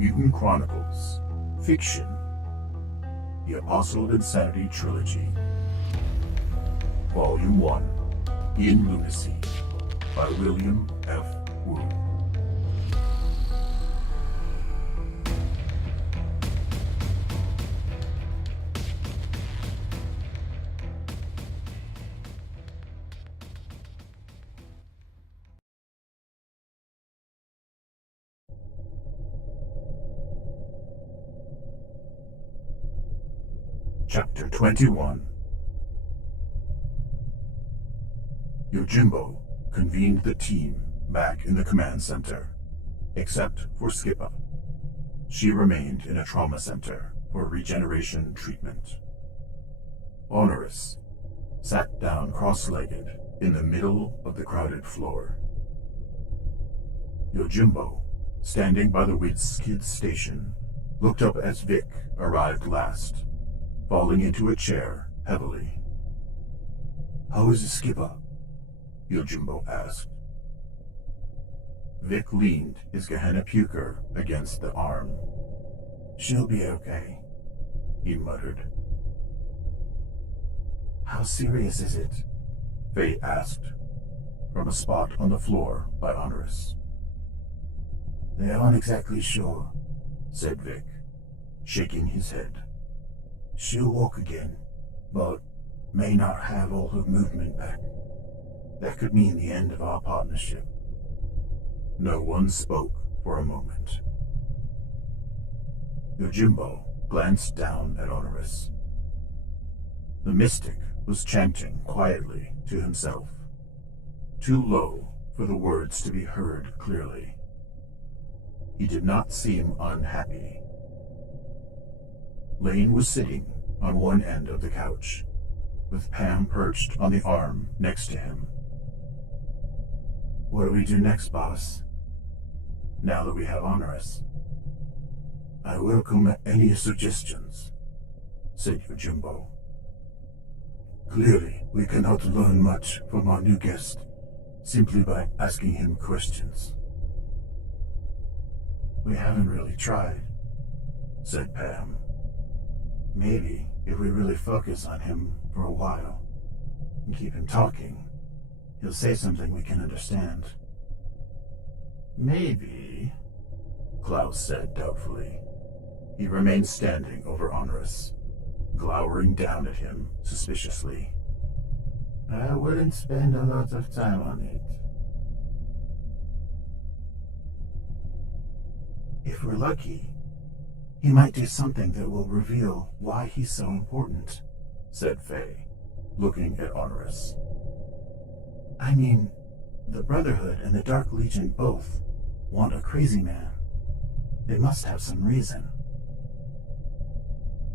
Mutant Chronicles, Fiction, The Apostle of Insanity Trilogy, Volume 1, in Lunacy, by William F. Wu. Chapter 21. Yojimbo convened the team back in the command center, except for Skippa. She remained in a trauma center for regeneration treatment. Honorius sat down cross-legged in the middle of the crowded floor. Yojimbo, standing by the Widskid station, looked up as Vic arrived last, falling into a chair heavily. "How is Skippa?" Yojimbo asked. Vic leaned his Gehenna Puker against the arm. "She'll be okay," he muttered. "How serious is it?" Faye asked, from a spot on the floor by Honorius. "They aren't exactly sure," said Vic, shaking his head. "She'll walk again, but may not have all her movement back. That could mean the end of our partnership." No one spoke for a moment. Yojimbo glanced down at Honorius. The mystic was chanting quietly to himself, too low for the words to be heard clearly. He did not seem unhappy. Lane was sitting on one end of the couch, with Pam perched on the arm next to him. "What do we do next, boss? Now that we have Honorius?" "I welcome any suggestions," said Yojimbo. "Clearly, we cannot learn much from our new guest simply by asking him questions." "We haven't really tried," said Pam. "Maybe if we really focus on him for a while and keep him talking, he'll say something we can understand." "Maybe," Klaus said doubtfully. He remained standing over Honorius, glowering down at him suspiciously. "I wouldn't spend a lot of time on it." "If we're lucky, he might do something that will reveal why he's so important," said Faye, looking at Honorius. "I mean, the Brotherhood and the Dark Legion both want a crazy man. They must have some reason."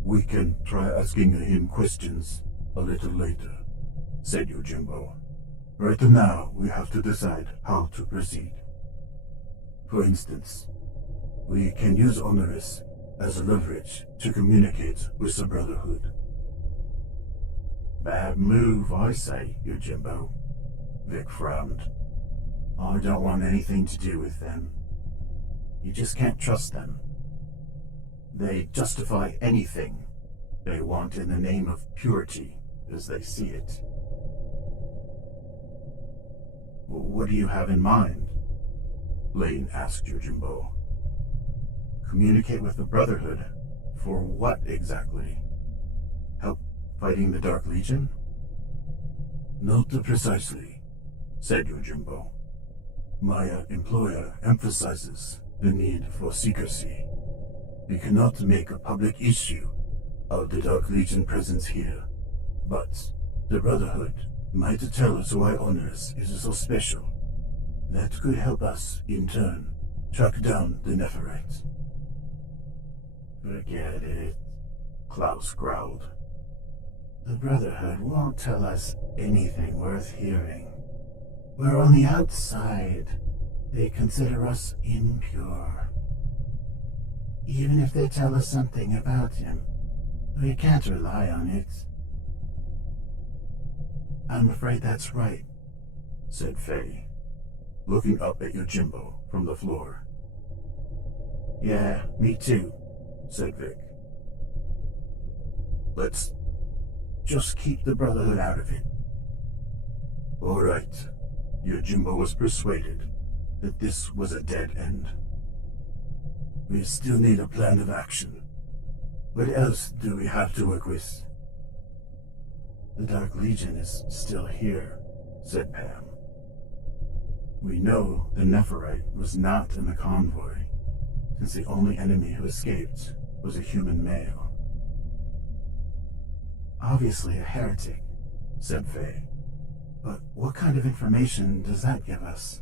"We can try asking him questions a little later," said Yojimbo. "Right now, we have to decide how to proceed. For instance, we can use Honorius as a leverage to communicate with the Brotherhood." "Bad move, I say, Yojimbo." Vic frowned. "I don't want anything to do with them. You just can't trust them. They justify anything they want in the name of purity as they see it." "What do you have in mind?" Lane asked Yojimbo. "Communicate with the Brotherhood for what exactly? Help fighting the Dark Legion?" "Not precisely," said Yojimbo. "My employer emphasizes the need for secrecy. We cannot make a public issue of the Dark Legion presence here, but the Brotherhood might tell us why Honorius is so special. That could help us, in turn, track down the Nepharites." "Forget it," Klaus growled. "The Brotherhood won't tell us anything worth hearing. We're on the outside. They consider us impure. Even if they tell us something about him, we can't rely on it." "I'm afraid that's right," said Faye, looking up at Yojimbo from the floor. Yeah, me too, said Vic. Let's just keep the Brotherhood out of it. All right. Yojimbo was persuaded that this was a dead end. We still need a plan of action. What else do we have to work with? The Dark Legion is still here, said Pam. We know the Nepharite was not in the convoy, since the only enemy who escaped was a human male. Obviously a heretic, said Faye. But what kind of information does that give us?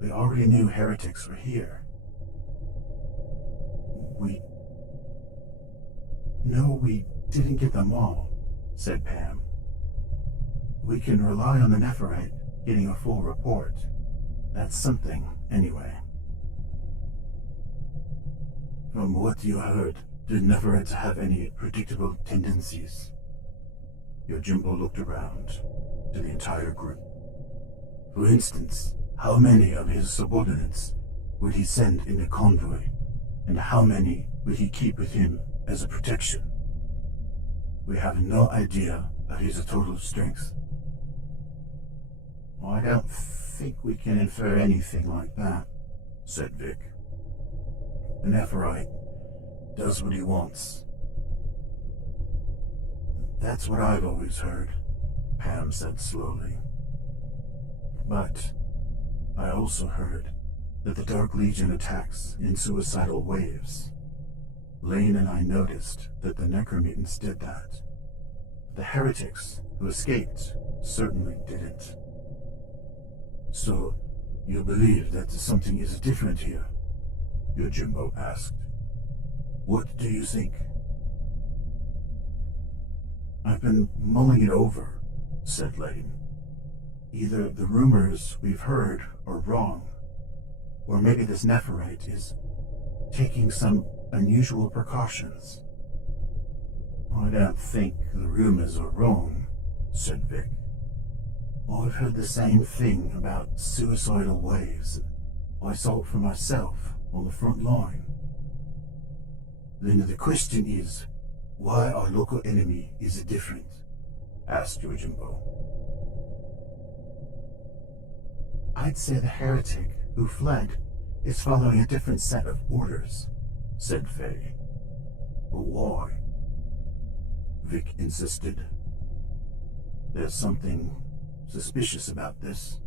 We already knew heretics were here. No, we didn't get them all, said Pam. We can rely on the Nepharite getting a full report. That's something, anyway. From what you heard, did Nepharites have any predictable tendencies? Yojimbo looked around to the entire group. For instance, how many of his subordinates would he send in a convoy, and how many would he keep with him as a protection? We have no idea of his total strength. I don't think we can infer anything like that, said Vic. The Nepharite does what he wants. That's what I've always heard, Pam said slowly. But I also heard that the Dark Legion attacks in suicidal waves. Lane and I noticed that the Necromutants did that. The Heretics who escaped certainly didn't. So, you believe that something is different here? Yojimbo asked. What do you think? I've been mulling it over, said Lane. Either the rumors we've heard are wrong, or maybe this Nepharite is taking some unusual precautions. I don't think the rumors are wrong, said Vic. I've heard the same thing about suicidal waves. I saw it for myself on the front line. Then the question is, why our local enemy is different? Asked Yojimbo. I'd say the heretic who fled is following a different set of orders, said Faye. But why? Vic insisted. There's something suspicious about this.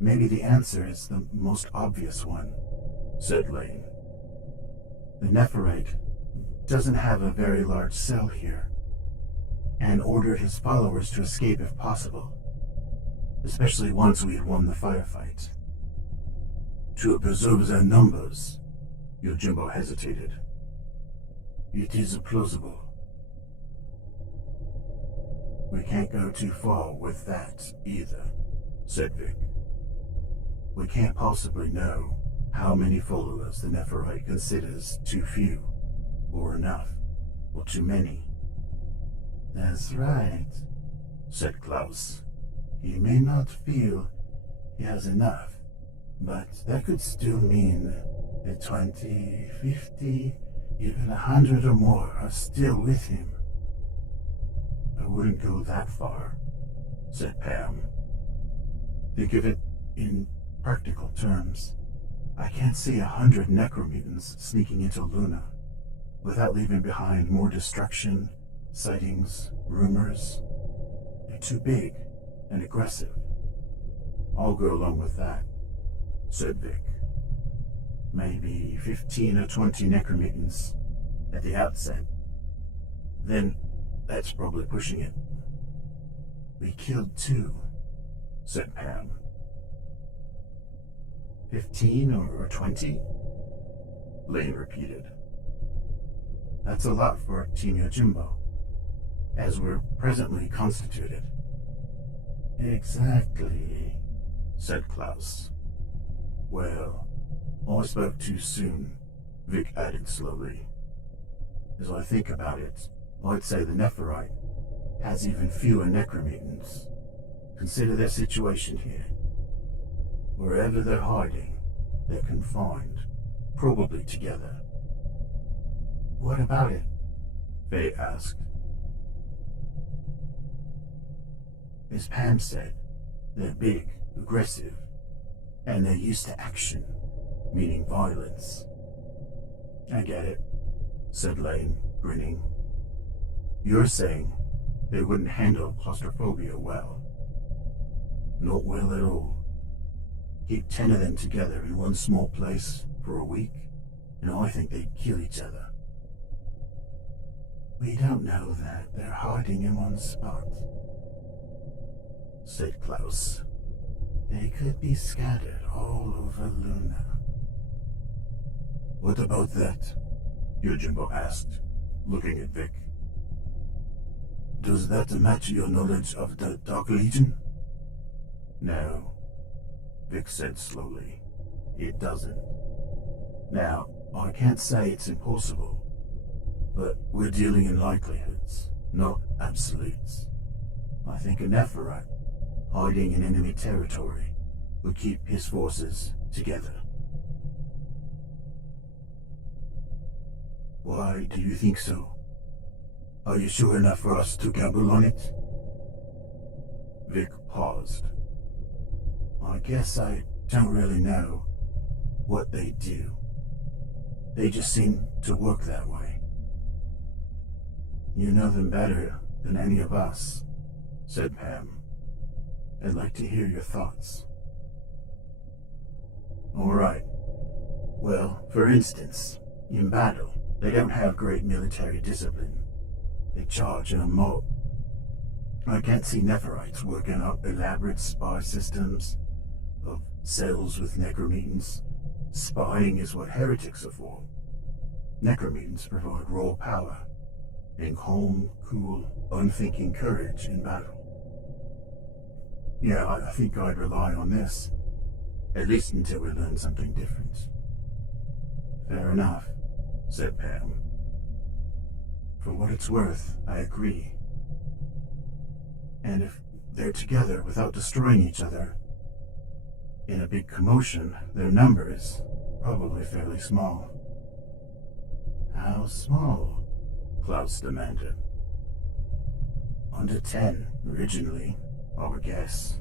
Maybe the answer is the most obvious one, said Lane. The Nepharite doesn't have a very large cell here, and ordered his followers to escape if possible, especially once we had won the firefight. To preserve their numbers, Yojimbo hesitated. It is plausible. We can't go too far with that either, said Vic. We can't possibly know how many followers the Nepharite considers too few, or enough, or too many. That's right, said Klaus. He may not feel he has enough, but that could still mean that 20, 50, even 100 or more are still with him. I wouldn't go that far, said Pam. Think of it in practical terms. I can't see 100 Necromutants sneaking into Luna without leaving behind more destruction, sightings, rumors. They're too big and aggressive. I'll go along with that, said Vic. Maybe 15 or 20 Necromutants at the outset. Then that's probably pushing it. We killed 2, said Pam. 15 or 20? Lane repeated. That's a lot for Team Yojimbo, as we're presently constituted. Exactly, said Klaus. Well, I spoke too soon, Vic added slowly. As I think about it, I'd say the Nepharite has even fewer Necromutants. Consider their situation here. Wherever they're hiding, they're confined, probably together. What about it? Faye asked. As Pam said, they're big, aggressive, and they're used to action, meaning violence. I get it, said Lane, grinning. You're saying they wouldn't handle claustrophobia well. Not well at all. Keep 10 of them together in one small place for a week, and I think they'd kill each other. We don't know that. They're hiding in one spot, said Klaus. They could be scattered all over Luna. What about that? Yojimbo asked, looking at Vic. Does that match your knowledge of the Dark Legion? No, Vic said slowly. It doesn't. Now, I can't say it's impossible, but we're dealing in likelihoods, not absolutes. I think a Nepharite, hiding in enemy territory, would keep his forces together. Why do you think so? Are you sure enough for us to gamble on it? Vic paused. I guess I don't really know what they do. They just seem to work that way. You know them better than any of us, said Pam. I'd like to hear your thoughts. All right. Well, for instance, in battle, they don't have great military discipline. They charge in a mob. I can't see Nepharites working up elaborate spy systems of cells with Necromutants. Spying is what Heretics are for. Necromutants provide raw power and calm, cool, unthinking courage in battle. Yeah, I think I'd rely on this, at least until we learn something different. Fair enough, said Pam. For what it's worth, I agree. And if they're together without destroying each other, in a big commotion, their number is probably fairly small. How small? Klaus demanded. Under 10, originally, I would guess.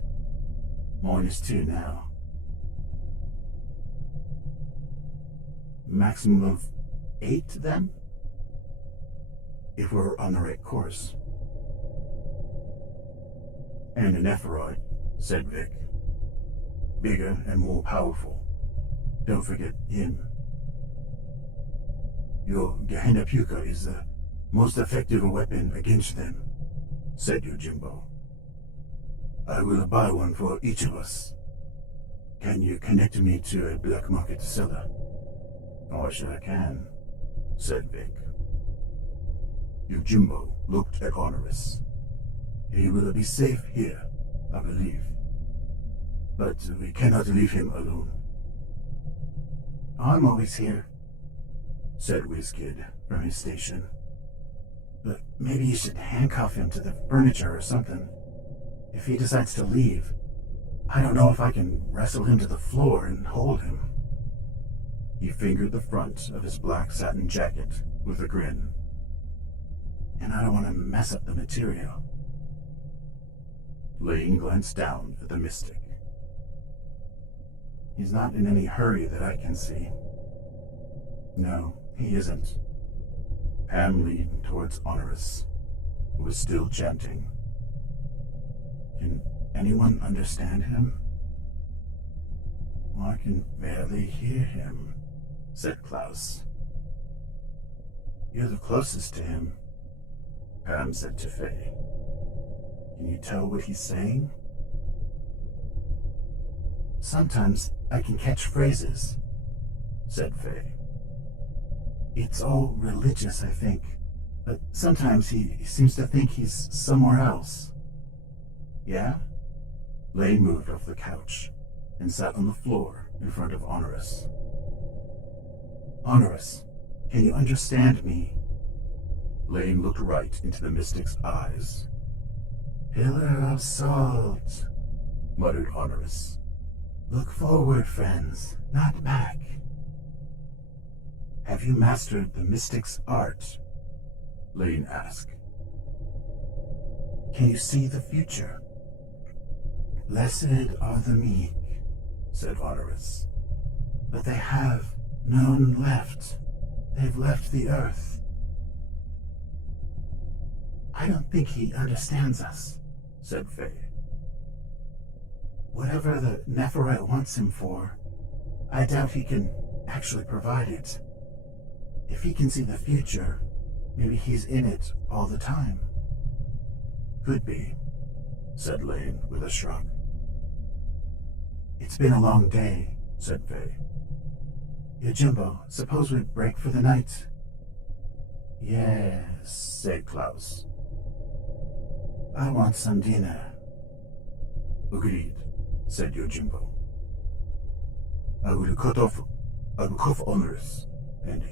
-2 now. Maximum of 8, then? If we're on the right course. And a Nepharite, said Vic. Bigger and more powerful. Don't forget him. Your Gehenna Puker is the most effective weapon against them, said Yojimbo. I will buy one for each of us. Can you connect me to a black market seller? I sure can, said Vic. Yojimbo looked at Honorius. He will be safe here, I believe. But we cannot leave him alone. I'm always here, said WizKid from his station. But maybe you should handcuff him to the furniture or something. If he decides to leave, I don't know if I can wrestle him to the floor and hold him. He fingered the front of his black satin jacket with a grin. And I don't want to mess up the material. Lane glanced down at the mystic. He's not in any hurry that I can see. No, he isn't. Pam leaned towards Honorius, who was still chanting. Can anyone understand him? I can barely hear him, said Klaus. You're the closest to him, Pam said to Faye. Can you tell what he's saying? Sometimes I can catch phrases, said Faye. It's all religious, I think, but sometimes he seems to think he's somewhere else. Yeah? Lane moved off the couch and sat on the floor in front of Honorius. Honorius, can you understand me? Lane looked right into the mystic's eyes. Pillar of salt, muttered Honorius. Look forward, friends, not back. Have you mastered the mystic's art? Lane asked. Can you see the future? Blessed are the meek, said Honorius. But they have none left. They've left the earth. I don't think he understands us, said Faye. Whatever the Nepharite wants him for, I doubt he can actually provide it. If he can see the future, maybe he's in it all the time. Could be, said Lane with a shrug. It's been a long day, said Faye. Yojimbo, suppose we break for the night? Yes, said Klaus. I want some dinner. Agreed, said Yojimbo. I will cut off Honorius, and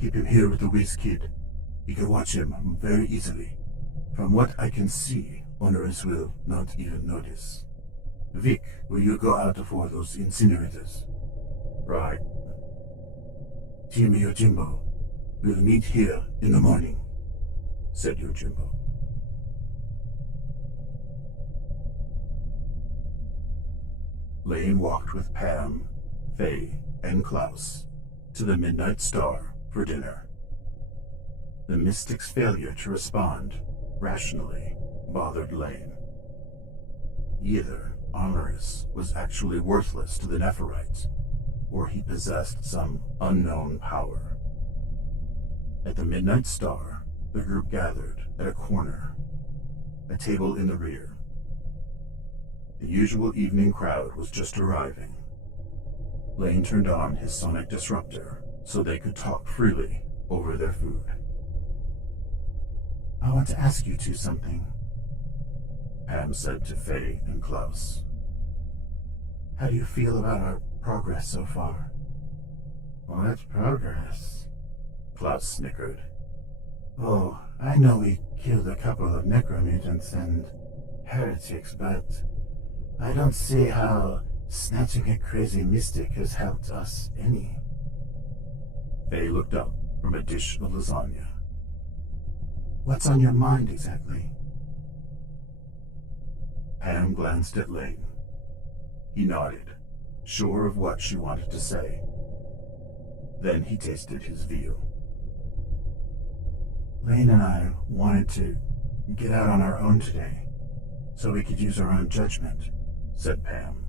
keep him here with the whiz kid. You can watch him very easily. From what I can see, Honorius will not even notice. Vic, will you go out for those incinerators? Right. Team Yojimbo, we'll meet here in the morning, said Yojimbo. Lane walked with Pam, Faye, and Klaus to the Midnight Star for dinner. The mystic's failure to respond rationally bothered Lane. Either Honorius was actually worthless to the Nepharites, or he possessed some unknown power. At the Midnight Star, the group gathered at a corner, a table in the rear. The usual evening crowd was just arriving. Lane turned on his sonic disruptor so they could talk freely over their food. I want to ask you two something, Pam said to Faye and Klaus. How do you feel about our progress so far? What progress? Klaus snickered. Oh, I know we killed a couple of Necromutants and Heretics, but I don't see how snatching a crazy mystic has helped us any. Faye looked up from a dish of lasagna. What's on your mind exactly? Pam glanced at Lane. He nodded, sure of what she wanted to say. Then he tasted his veal. Lane and I wanted to get out on our own today, so we could use our own judgment, said Pam.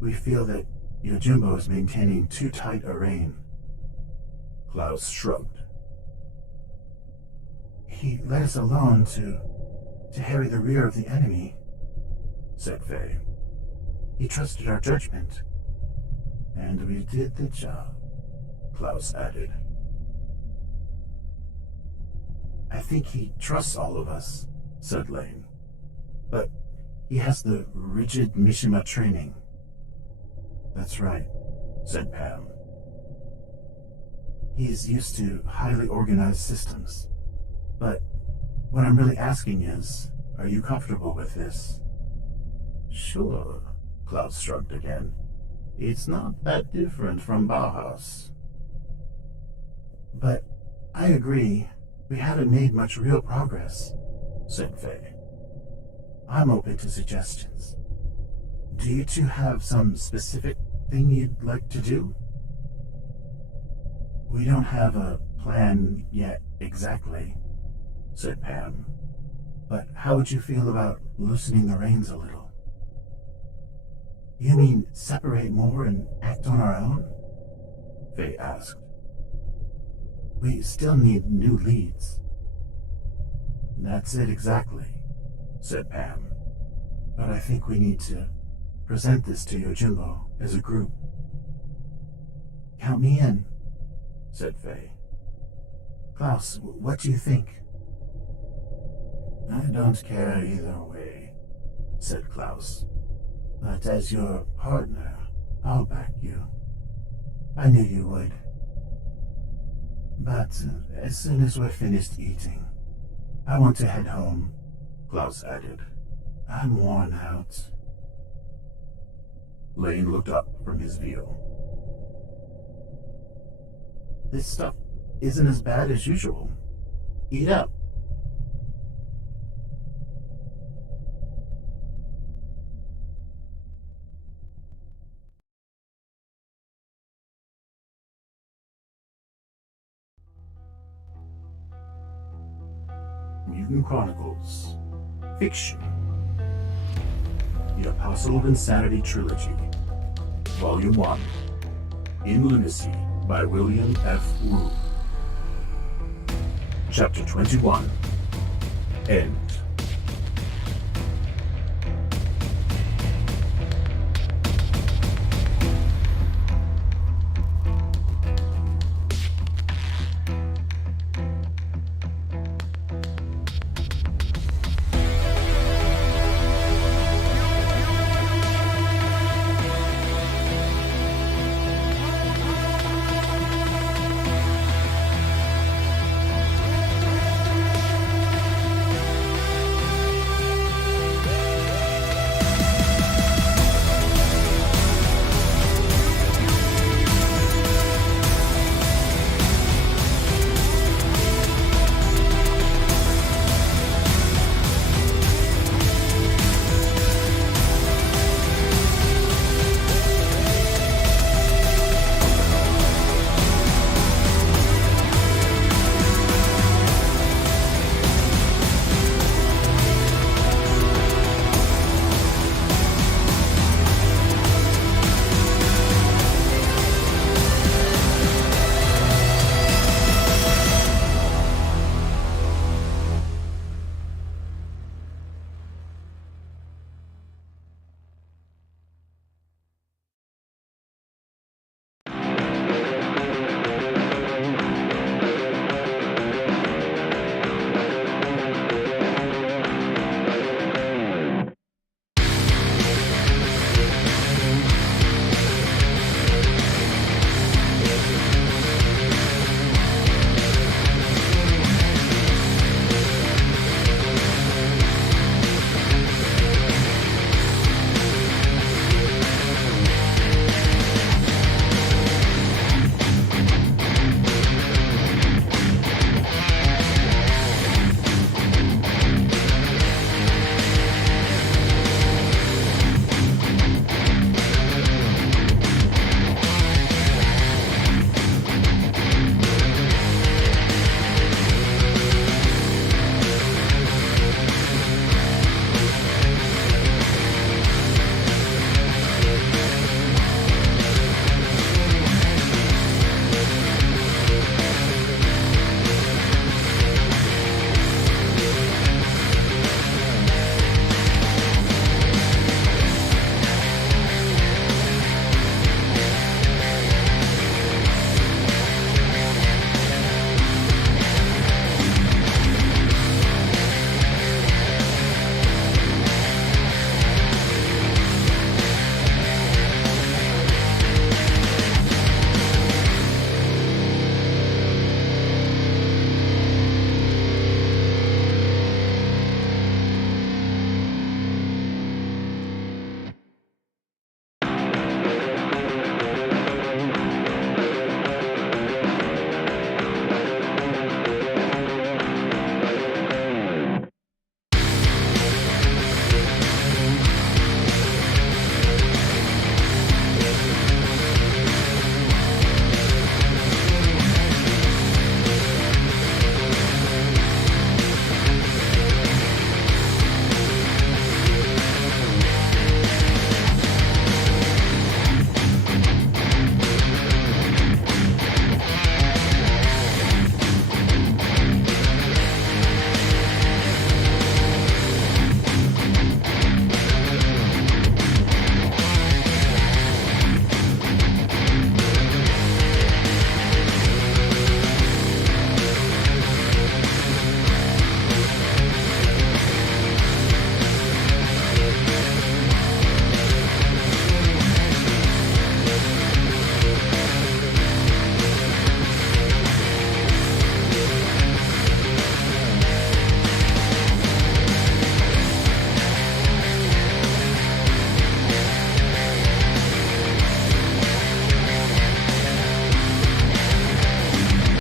We feel that Yojimbo is maintaining too tight a rein. Klaus shrugged. He let us alone to harry the rear of the enemy, said Faye. He trusted our judgment. And we did the job, Klaus added. I think he trusts all of us, said Lane. But he has the rigid Mishima training. That's right, said Pam. He's used to highly organized systems. But what I'm really asking is, are you comfortable with this? Sure, Klaus shrugged again. It's not that different from Bauhaus. But I agree, we haven't made much real progress, said Faye. I'm open to suggestions. Do you two have some specific thing you'd like to do? We don't have a plan yet exactly, said Pam. But how would you feel about loosening the reins a little? You mean separate more and act on our own? Faye asked. We still need new leads. That's it exactly, said Pam. But I think we need to present this to Yojimbo as a group. Count me in, said Faye. Klaus, what do you think? I don't care either way, said Klaus. But as your partner, I'll back you. I knew you would. But as soon as we're finished eating, I want to head home, Klaus added. I'm worn out. Lane looked up from his veal. This stuff isn't as bad as usual. Eat up. Mutant Chronicles. Fiction. The Apostle of Insanity Trilogy. Volume 1. In Lunacy by William F. Wu. Chapter 21. End.